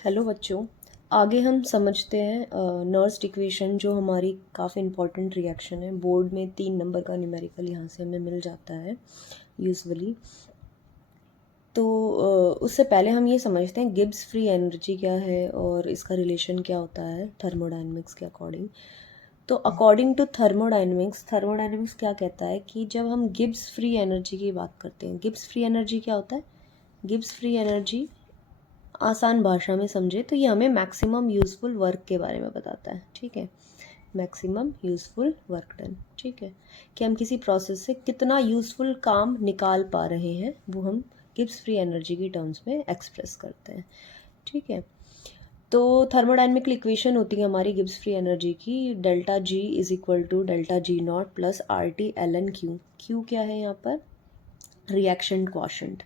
Hello बच्चों, आगे हम समझते हैं नर्स्ट इक्वेशन जो हमारी काफ़ी इंपॉर्टेंट रिएक्शन है। बोर्ड में 3 नंबर का न्यूमेरिकल यहाँ से हमें मिल जाता है यूजुअली। तो उससे पहले हम ये समझते हैं गिब्स फ्री एनर्जी क्या है और इसका रिलेशन क्या होता है थर्मोडायनेमिक्स के अकॉर्डिंग। तो अकॉर्डिंग टू थर्मोडायनेमिक्स क्या कहता है कि जब हम गिब्स फ्री एनर्जी की बात करते हैं, गिब्स फ्री एनर्जी क्या होता है? गिब्स फ्री एनर्जी आसान भाषा में समझे तो ये हमें मैक्सिमम यूज़फुल वर्क के बारे में बताता है। ठीक है, मैक्सिमम यूज़फुल वर्क डन। ठीक है, कि हम किसी प्रोसेस से कितना यूज़फुल काम निकाल पा रहे हैं वो हम गिब्स फ्री एनर्जी की टर्म्स में एक्सप्रेस करते हैं। ठीक है, तो थर्मोडायनेमिकल इक्वेशन होती है हमारी गिब्स फ्री एनर्जी की, delta G is equal to delta G not plus R T L N Q. Q क्या है यहाँ पर? Reaction quotient.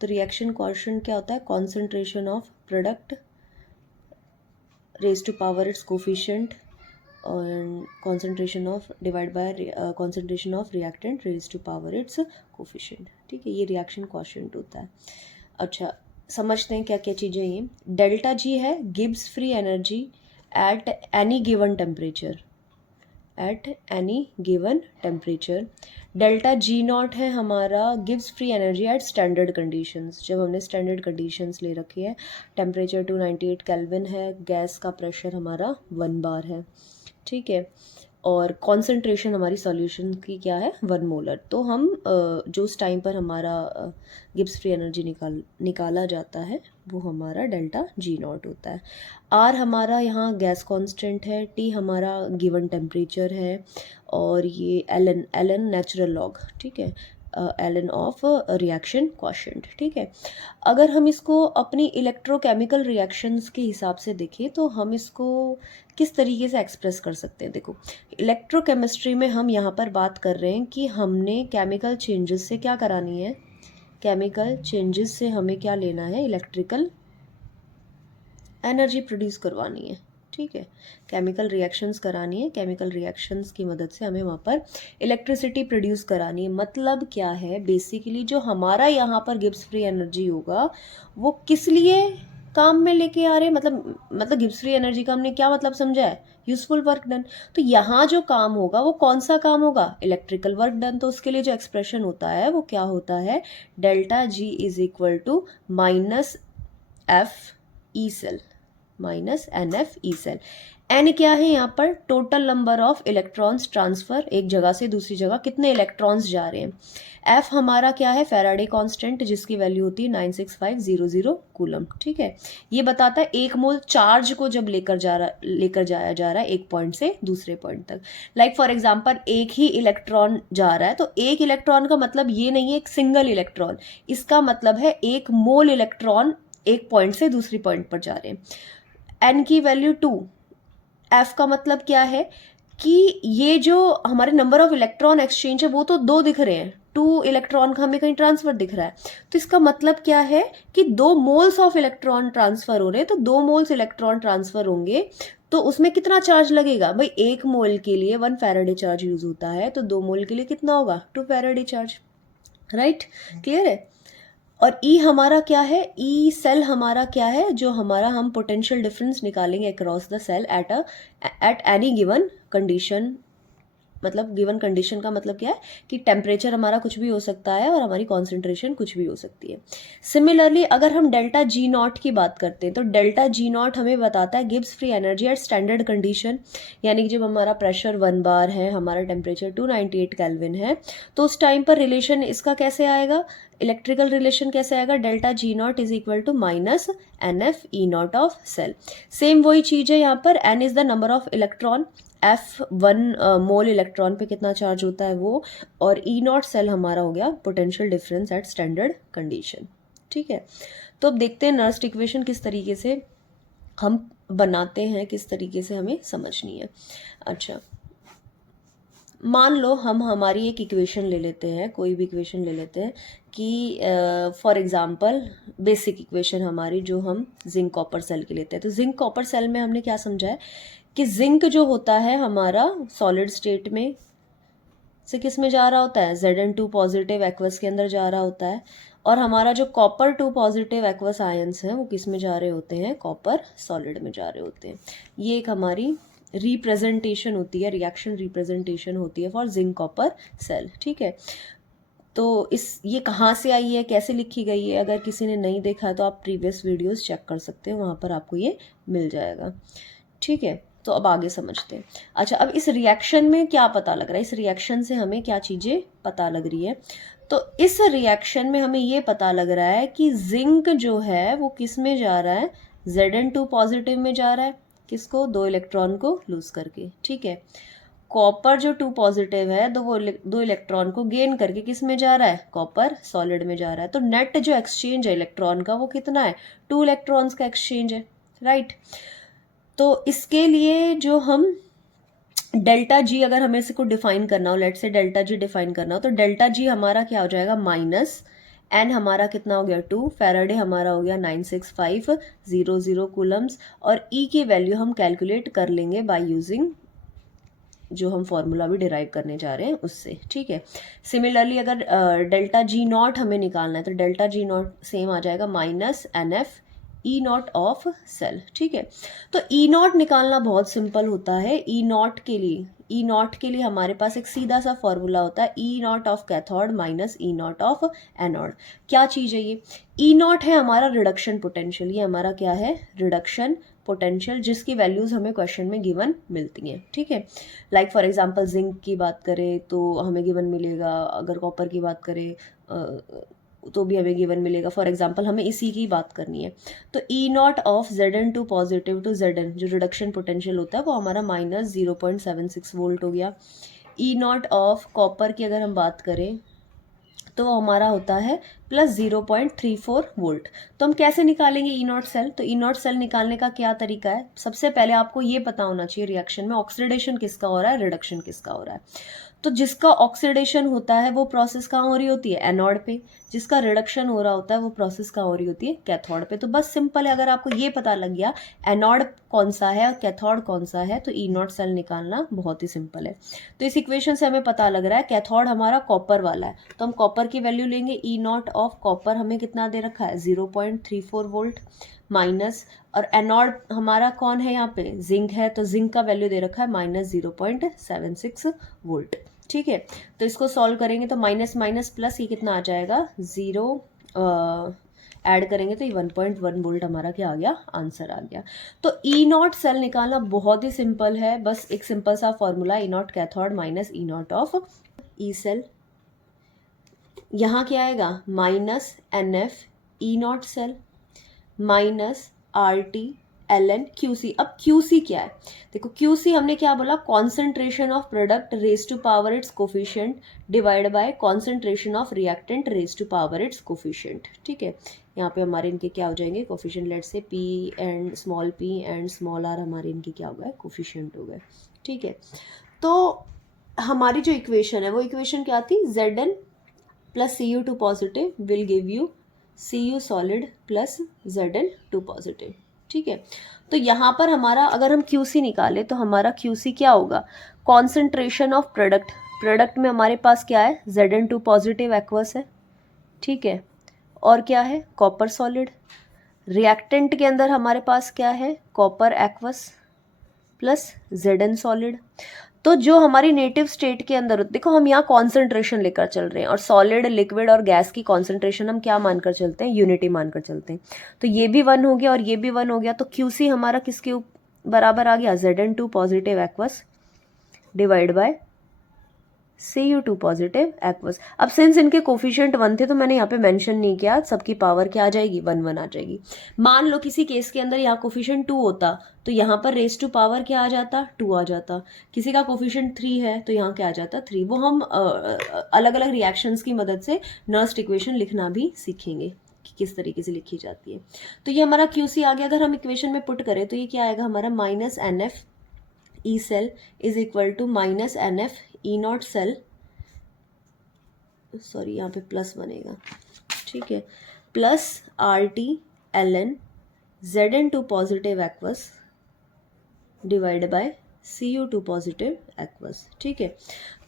तो रिएक्शन क्वॉशेंट क्या होता है? Concentration of product raise to power its coefficient और concentration of divide by concentration of reactant raise to power its coefficient. ठीक है, ये रिएक्शन क्वॉशेंट होता है। अच्छा, समझते हैं क्या क्या चीज़ें ये। डेल्टा जी है Gibbs free energy at any given temperature, eight any given temperature. Delta G not है हमारा gives free energy at standard conditions, जब हमने स्टैंडर्ड कंडीशंस ले रखी है। टेम्परेचर 298 केल्विन है, गैस का प्रेशर हमारा 1 बार है। ठीक है, और कॉन्सेंट्रेशन हमारी सॉल्यूशन की क्या है? 1 मोलर। तो हम जो उस टाइम पर हमारा गिब्स फ्री एनर्जी निकाला जाता है वो हमारा डेल्टा जी नॉट होता है। आर हमारा यहाँ गैस कांस्टेंट है, टी हमारा गिवन टेम्परेचर है, और ये एल एन नेचुरल लॉग। ठीक है, L N of reaction quotient. ठीक है, अगर हम इसको अपनी इलेक्ट्रोकेमिकल रिएक्शंस के हिसाब से देखें तो हम इसको किस तरीके से एक्सप्रेस कर सकते हैं? देखो, इलेक्ट्रोकेमिस्ट्री में हम यहाँ पर बात कर रहे हैं कि हमने केमिकल चेंजेस से क्या करानी है? केमिकल चेंजेस से हमें क्या लेना है? इलेक्ट्रिकल एनर्जी प्रोड्यूस करवानी है। ठीक है, केमिकल रिएक्शंस करानी है, केमिकल रिएक्शंस की मदद से हमें वहाँ पर इलेक्ट्रिसिटी प्रोड्यूस करानी है। मतलब क्या है? बेसिकली जो हमारा यहाँ पर गिब्स फ्री एनर्जी होगा वो किस लिए काम में लेके आ रहे हैं, मतलब गिब्स फ्री एनर्जी का हमने क्या मतलब समझा है? Useful work done. तो यहाँ जो काम होगा वो कौन सा काम होगा? Electrical work done. तो उसके लिए जो एक्सप्रेशन होता है वो क्या होता है? Delta G is equal to minus F E cell, minus N F E cell. N क्या है यहाँ पर? Total number of electrons transfer, एक जगह से दूसरी जगह कितने इलेक्ट्रॉन्स जा रहे हैं। एफ हमारा क्या है? फैराडे कांस्टेंट, जिसकी वैल्यू होती है 96500 कूलम। ठीक है, ये बताता है एक मोल चार्ज को जब लेकर जाया जा रहा है एक पॉइंट से दूसरे पॉइंट तक। लाइक फॉर एग्जांपल एक ही इलेक्ट्रॉन जा रहा है, तो एक इलेक्ट्रॉन का मतलब ये नहीं है एक सिंगल इलेक्ट्रॉन, इसका मतलब है एक मोल इलेक्ट्रॉन एक पॉइंट से दूसरी पॉइंट पर जा रहे हैं। एन की वैल्यू 2। एफ का मतलब क्या है कि ये जो हमारे नंबर ऑफ इलेक्ट्रॉन एक्सचेंज है वो तो 2 दिख रहे हैं, 2 इलेक्ट्रॉन का हमें कहीं ट्रांसफर दिख रहा है। तो इसका मतलब क्या है कि 2 मोल्स ऑफ इलेक्ट्रॉन ट्रांसफर हो रहे हैं। तो 2 मोल्स इलेक्ट्रॉन ट्रांसफर होंगे तो उसमें कितना चार्ज लगेगा भाई? 1 मोल के लिए 1 फैराडे चार्ज यूज होता है, तो 2 मोल के लिए कितना होगा? 2 फैराडे चार्ज। राइट, क्लियर है। और ई हमारा क्या है? ई सेल हमारा क्या है? जो हमारा हम पोटेंशियल डिफरेंस निकालेंगे across the cell at any given condition. मतलब गिवन कंडीशन का मतलब क्या है कि टेम्परेचर हमारा कुछ भी हो सकता है और हमारी कॉन्सेंट्रेशन कुछ भी हो सकती है। सिमिलरली अगर हम डेल्टा जी नॉट की बात करते हैं तो डेल्टा जी नॉट हमें बताता है Gibbs free energy at standard condition, यानी कि जब हमारा प्रेशर 1 बार है, हमारा टेम्परेचर 298 केल्विन है, तो उस टाइम पर रिलेशन इसका कैसे आएगा? इलेक्ट्रिकल रिलेशन कैसे आएगा? Delta G not is equal to minus N F E not of cell. Same वही चीज है यहाँ पर, N is the number of electron, F 1 mole electron पे कितना चार्ज होता है वो, और ई नॉट सेल हमारा हो गया potential difference at standard condition. ठीक है, तो अब देखते हैं नर्स्ट इक्वेशन किस तरीके से हम बनाते हैं, किस तरीके से हमें समझनी है। अच्छा, मान लो हम हमारी एक इक्वेशन ले लेते हैं, कोई भी इक्वेशन ले लेते हैं कि फॉर एग्जांपल बेसिक इक्वेशन हमारी जो हम जिंक कॉपर सेल की लेते हैं। तो जिंक कॉपर सेल में हमने क्या समझा है कि जिंक जो होता है हमारा सॉलिड स्टेट में से किस में जा रहा होता है? Zn2 पॉजिटिव एक्वस के अंदर जा रहा होता है, और हमारा जो कॉपर 2 पॉजिटिव एक्वस आयंस हैं वो किस में जा रहे होते हैं, कॉपर सॉलिड में जा रहे होते हैं। ये एक हमारी रिप्रेजेंटेशन होती है, रिएक्शन रिप्रेजेंटेशन होती है फॉर जिंक कॉपर सेल। ठीक है, तो ये कहाँ से आई है, कैसे लिखी गई है, अगर किसी ने नहीं देखा है तो आप प्रीवियस वीडियोस चेक कर सकते हैं, वहाँ पर आपको ये मिल जाएगा। ठीक है, तो अब आगे समझते हैं। अच्छा, अब इस रिएक्शन में क्या पता लग रहा है, इस रिएक्शन से हमें क्या चीज़ें पता लग रही है। तो इस रिएक्शन में हमें ये पता लग रहा है कि जिंक जो है वो किस में जा रहा है, Zn2 पॉजिटिव में जा रहा है, किसको, 2 इलेक्ट्रॉन को लूज करके। ठीक है, कॉपर जो 2 पॉजिटिव है तो वो 2 इलेक्ट्रॉन को गेन करके किस में जा रहा है, कॉपर सॉलिड में जा रहा है। तो नेट जो एक्सचेंज है इलेक्ट्रॉन का वो कितना है, 2 इलेक्ट्रॉन्स का एक्सचेंज है, राइट। तो इसके लिए जो हम डेल्टा जी, अगर हमें इसे को डिफाइन करना हो, लेट से डेल्टा जी डिफाइन करना हो, तो डेल्टा जी हमारा क्या हो जाएगा, माइनस एन हमारा कितना हो गया 2, फेराडे हमारा हो गया 96500 कूलम्स, और ई की वैल्यू हम कैलकुलेट कर लेंगे बाय यूजिंग जो हम फॉर्मूला भी डिराइव करने जा रहे हैं उससे। ठीक है, सिमिलरली अगर डेल्टा जी नॉट हमें निकालना है तो डेल्टा जी नॉट सेम आ जाएगा minus N F E not of cell. ठीक है, तो ई नॉट निकालना बहुत सिंपल होता है। ई नॉट के लिए हमारे पास एक सीधा सा फॉर्मूला होता है, E not of cathode minus E not of anode. क्या चीज़ है ये, ई नॉट है हमारा रिडक्शन पोटेंशियल, ये हमारा क्या है, रिडक्शन पोटेंशियल, जिसकी वैल्यूज हमें क्वेश्चन में गिवन मिलती हैं। ठीक है, लाइक फॉर एग्जांपल जिंक की बात करें तो हमें गिवन मिलेगा, अगर कॉपर की बात करें तो भी हमें गिवन मिलेगा। फॉर एग्जांपल हमें इसी की बात करनी है, तो E not of Zn2 positive to Zn जो रिडक्शन पोटेंशियल होता है वो हमारा माइनस 0.76 वोल्ट हो गया। ई नॉट ऑफ कॉपर की अगर हम बात करें तो वो हमारा होता है प्लस 0.34 वोल्ट। तो हम कैसे निकालेंगे ई नॉट सेल, तो ई नॉट सेल निकालने का क्या तरीका है, सबसे पहले आपको ये पता होना चाहिए रिएक्शन में ऑक्सीडेशन किसका हो रहा है, रिडक्शन किसका हो रहा है। तो जिसका ऑक्सीडेशन होता है वो प्रोसेस कहाँ हो रही होती है, एनोड पे, जिसका रिडक्शन हो रहा होता है वो प्रोसेस कहाँ हो रही होती है, कैथोड पे। तो बस सिंपल है, अगर आपको ये पता लग गया एनोड कौन सा है और कैथोड कौन सा है तो ई नॉट सेल निकालना बहुत ही सिंपल है। तो इस इक्वेशन से हमें पता लग रहा है कैथोड हमारा कॉपर वाला है, तो हम कॉपर की वैल्यू लेंगे, ई नॉट ऑफ कॉपर हमें कितना दे रखा है 0.34 वोल्ट माइनस, और एनोड हमारा कौन है यहाँ पे, जिंक है, तो जिंक का वैल्यू दे रखा है माइनस 0.76 वोल्ट। ठीक है, तो इसको सॉल्व करेंगे तो माइनस माइनस प्लस ये कितना आ जाएगा 0, ऐड करेंगे तो ये 1.1 वोल्ट हमारा क्या आ गया, आंसर आ गया। तो ई नॉट सेल निकालना बहुत ही सिंपल है, बस एक सिंपल सा formula, E not cathode minus E not of E cell. यहाँ क्या आएगा, minus N F E not cell minus R T L N Q C. अब क्यू सी क्या है, देखो क्यू सी हमने क्या बोला, concentration of product raise to power its coefficient divide by concentration of reactant raise to power its coefficient. ठीक है, यहाँ पे हमारे इनके क्या हो जाएंगे coefficient, let say P and small R हमारे इनके क्या हो गए, कोफिशिएंट हो गए। ठीक है, तो हमारी जो इक्वेशन है वो इक्वेशन क्या थी, Zn plus Cu2 positive will give you Cu solid plus Zn2 positive. ठीक है, तो यहाँ पर हमारा अगर हम QC निकाले तो हमारा QC क्या होगा, कॉन्सेंट्रेशन ऑफ प्रोडक्ट में हमारे पास क्या है, Zn2 पॉजिटिव एक्वस है। ठीक है, और क्या है, कॉपर सॉलिड। रिएक्टेंट के अंदर हमारे पास क्या है, copper aqueous plus Zn solid. तो जो हमारी नेटिव स्टेट के अंदर, देखो हम यहाँ कॉन्सेंट्रेशन लेकर चल रहे हैं और सॉलिड, लिक्विड और गैस की कॉन्सेंट्रेशन हम क्या मानकर चलते हैं, यूनिटी मानकर चलते हैं। तो ये भी 1 हो गया और ये भी 1 हो गया, तो QC हमारा किसके बराबर आ गया, Zn2 positive aqueous divide by Cu2 positive aqueous. अब सिंस इनके कोफिशिएंट 1 थे तो मैंने यहाँ पे मेंशन नहीं किया, सबकी पावर क्या आ जाएगी, 1 1 आ जाएगी। मान लो किसी केस के अंदर यहाँ कोफिशिएंट 2 होता तो यहाँ पर रेज टू पावर क्या आ जाता, 2 आ जाता। किसी का कोफिशिएंट 3 है तो यहाँ क्या आ जाता, 3। वो हम अलग अलग रिएक्शंस की मदद से नर्स्ट इक्वेशन लिखना भी सीखेंगे कि किस तरीके से लिखी जाती है। तो ये हमारा QC आ गया, अगर हम इक्वेशन में पुट करें तो ये क्या आएगा हमारा, minus N F E cell is equal to minus N F E not cell, sorry यहाँ पे प्लस बनेगा। ठीक है, plus R T L N Zn2 positive aqueous divide by Cu2 positive aqueous. ठीक है,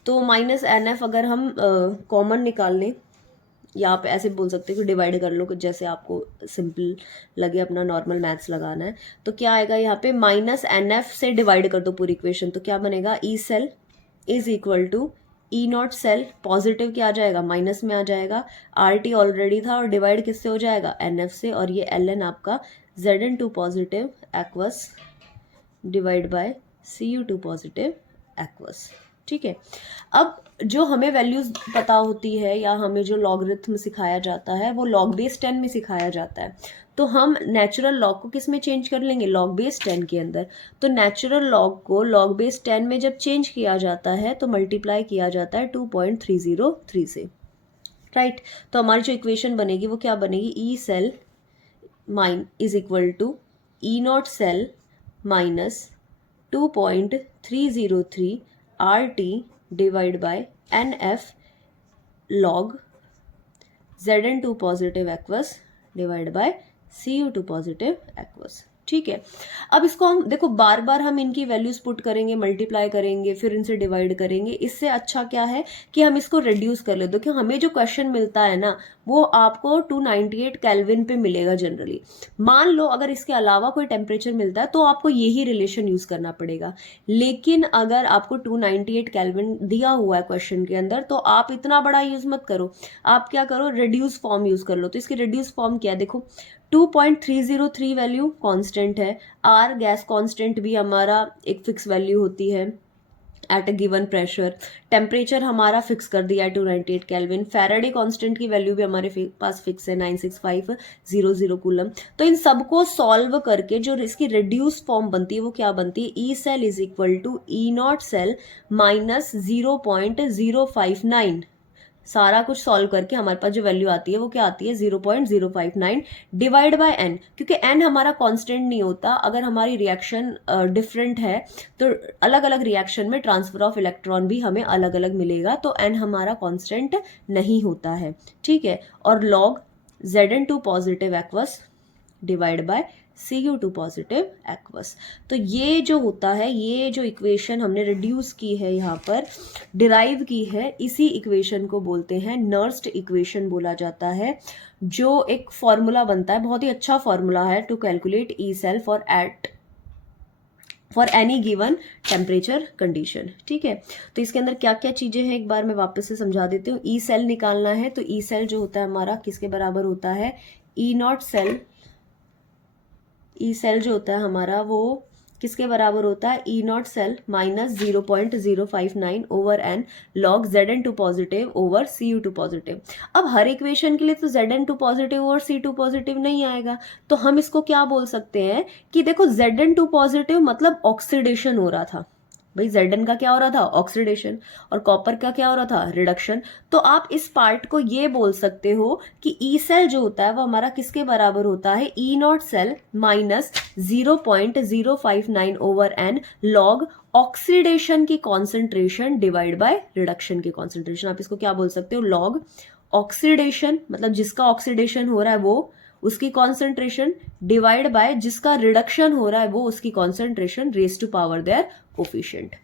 तो माइनस एन एफ अगर हम कॉमन निकाल लें या आप ऐसे बोल सकते हो कि डिवाइड कर लो, जैसे आपको सिंपल लगे, अपना नॉर्मल मैथ्स लगाना है। तो क्या आएगा यहाँ पे, माइनस एन एफ से डिवाइड कर दो पूरी इक्वेशन, तो क्या बनेगा, E cell is equal to E not cell, positive क्या आ जाएगा, माइनस में आ जाएगा, आर टी ऑलरेडी था और डिवाइड किससे हो जाएगा, एन एफ से, और ये एल एन आपका Z N two positive aqueous divide by C U two positive aqueous. ठीक है, अब जो हमें वैल्यूज पता होती है या हमें जो लॉगरिथम सिखाया जाता है वो लॉग बेस 10 में सिखाया जाता है, तो हम नेचुरल लॉग को किस में चेंज कर लेंगे, लॉग बेस 10 के अंदर। तो नेचुरल लॉग को लॉग बेस 10 में जब चेंज किया जाता है तो मल्टीप्लाई किया जाता है 2.303 से, राइट। तो हमारी जो इक्वेशन बनेगी वो क्या बनेगी, E cell mine is equal to E not cell minus 2.303 R T divide by N F log Z N two positive aqueous divide by C U two positive aqueous. ठीक है, अब इसको हम देखो बार बार हम इनकी वैल्यूज पुट करेंगे, multiply करेंगे, फिर इनसे डिवाइड करेंगे, इससे अच्छा क्या है कि हम इसको रिड्यूस कर ले। तो क्यों, हमें जो क्वेश्चन मिलता है ना वो आपको 298 केल्विन पे मिलेगा जनरली। मान लो अगर इसके अलावा कोई टेम्परेचर मिलता है तो आपको यही रिलेशन यूज करना पड़ेगा, लेकिन अगर आपको 298 केल्विन दिया हुआ है क्वेश्चन के अंदर तो आप इतना बड़ा यूज मत करो, आप क्या करो, रिड्यूस फॉर्म यूज कर लो। तो इसकी रिड्यूस फॉर्म क्या है, देखो 2.303 वैल्यू कांस्टेंट है, आर गैस कांस्टेंट भी हमारा एक फिक्स वैल्यू होती है at a given pressure, temperature हमारा फिक्स कर दिया है 298 केल्विन, फैराडे कांस्टेंट की वैल्यू भी हमारे पास फिक्स है 96500 कूलम। तो इन सबको सॉल्व करके जो इसकी रिड्यूस फॉर्म बनती है वो क्या बनती है, E cell is equal to E not cell minus 0.059, सारा कुछ सॉल्व करके हमारे पास जो वैल्यू आती है वो क्या आती है, 0.059 डिवाइड बाय एन, क्योंकि एन हमारा कांस्टेंट नहीं होता। अगर हमारी रिएक्शन डिफरेंट है तो अलग अलग रिएक्शन में ट्रांसफर ऑफ इलेक्ट्रॉन भी हमें अलग अलग मिलेगा, तो एन हमारा कांस्टेंट नहीं होता है। ठीक है, और log Z N two positive aqueous divide by Cu2 positive aqueous. तो ये जो होता है, ये जो इक्वेशन हमने रिड्यूस की है यहाँ पर, डिराइव की है, इसी इक्वेशन को बोलते हैं नर्स्ट इक्वेशन बोला जाता है, जो एक फॉर्मूला बनता है, बहुत ही अच्छा फॉर्मूला है to calculate E cell for any given temperature condition. ठीक है, तो इसके अंदर क्या क्या चीजें हैं एक बार मैं वापस से समझा देती हूँ। ई सेल निकालना है तो ई सेल जो होता है हमारा किसके बराबर होता है, E not cell, E cell जो होता है हमारा वो किसके बराबर होता है, E not cell minus 0.059 over N log Z N two positive over C U two positive. अब हर इक्वेशन के लिए तो जेड एन टू पॉजिटिव और सी टू पॉजिटिव नहीं आएगा, तो हम इसको क्या बोल सकते हैं कि देखो जेड एन टू पॉजिटिव मतलब ऑक्सीडेशन हो रहा था, भाई जेड का क्या हो रहा था, ऑक्सीडेशन, और कॉपर का क्या हो रहा था, रिडक्शन। तो आप इस पार्ट को ये बोल सकते हो कि ई सेल जो होता है वो हमारा किसके बराबर होता है, E not cell minus 0.059 over N log oxidation की कॉन्सेंट्रेशन डिवाइड बाय रिडक्शन की कॉन्सेंट्रेशन। आप इसको क्या बोल सकते हो, लॉग ऑक्सीडेशन मतलब जिसका ऑक्सीडेशन हो रहा है वो उसकी कॉन्सेंट्रेशन डिवाइड बाय जिसका रिडक्शन हो रहा है वो उसकी concentration raise to power their coefficient.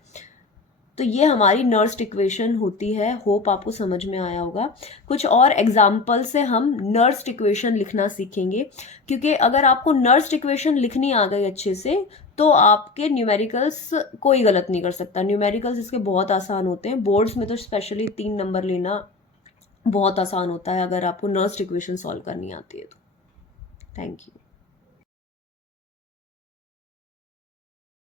तो ये हमारी नर्स्ट इक्वेशन होती है। होप आपको समझ में आया होगा। कुछ और एग्जाम्पल से हम नर्स्ट इक्वेशन लिखना सीखेंगे, क्योंकि अगर आपको नर्स्ट इक्वेशन लिखनी आ गई अच्छे से तो आपके न्यूमेरिकल्स कोई गलत नहीं कर सकता। न्यूमेरिकल्स इसके बहुत आसान होते हैं, बोर्ड्स में तो स्पेशली 3 नंबर लेना बहुत आसान होता है अगर आपको नर्स्ट इक्वेशन सॉल्व करनी आती है तो। Thank you.